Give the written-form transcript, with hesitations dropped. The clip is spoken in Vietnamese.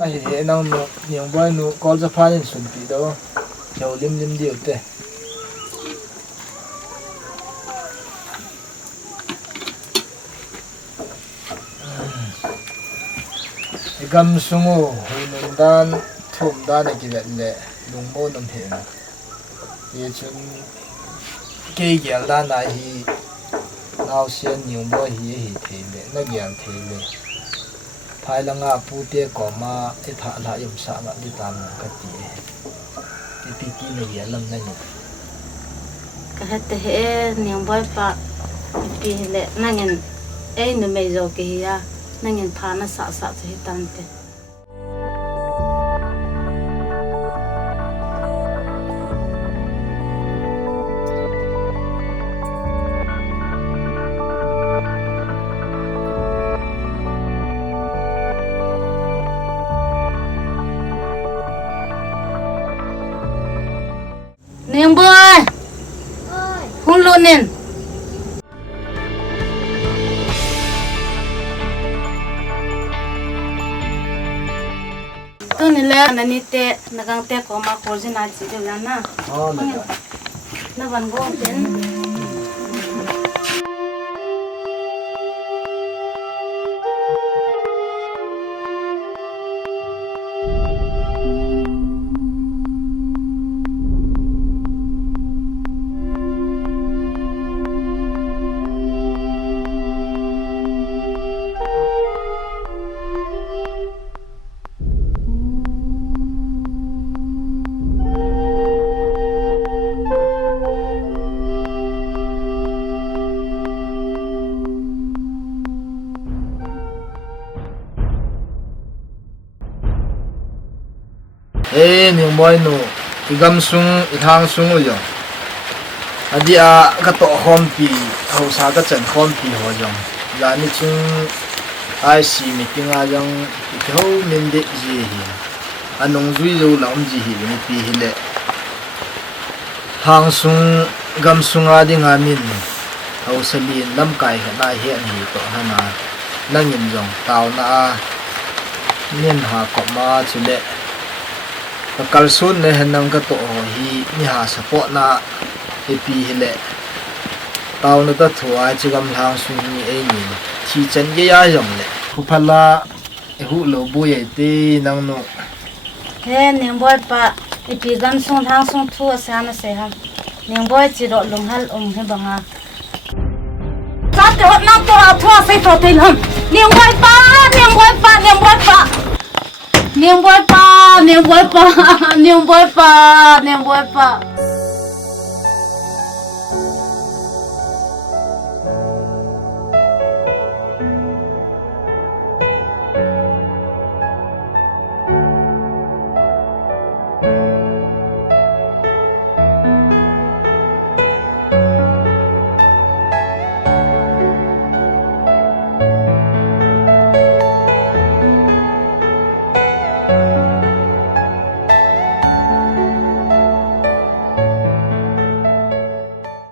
ai nang no niang boy no kol za phan in sun pi do chau lim lim diu te gam sungu hunun dan thum dan ki le lungmo nam he na ye chun ke gyal dan na hi naw sian niang boy hi the le na gyal the le phai la nga pu te ko ma e tha la yum sa ma di tam ka ti pi ki ne ya lam na ni ka hete he niang boy pa pi le nangen e no me zo ke ya nangen thana sa sa che tan te niang boy hung lo nen tu ni le na ni te na gang te ko ma ko jina chi de la na na van go ten niang boy no igam sung ithang sung yo adia ka to hom pi ho sa ka chen hom pi ho jong la ni chung ai si meeting a jong ho min de ji hi anong zui zo lam ji hi ni pi hi le hang sung gam sung a ding a min ho salin lamkai ha na hi an hi to hana nangin jong taw na nin ha ko ma chule kalsun ne hanang ka to hi ni ha support na pi hele taw na ta thua chigam hang su ni e ni chi chen ye ya yong le phuphala e hu lo bu ye te nang no he niang boy pa pi gam sung thang sung thu sa na se ham niang boy chi ro lung hal he banga sa te hot na to a thua se to te ham niang boy pa niang boy pa niang boy pa niang boy pa niang boy pa niang boy pa niang boy pa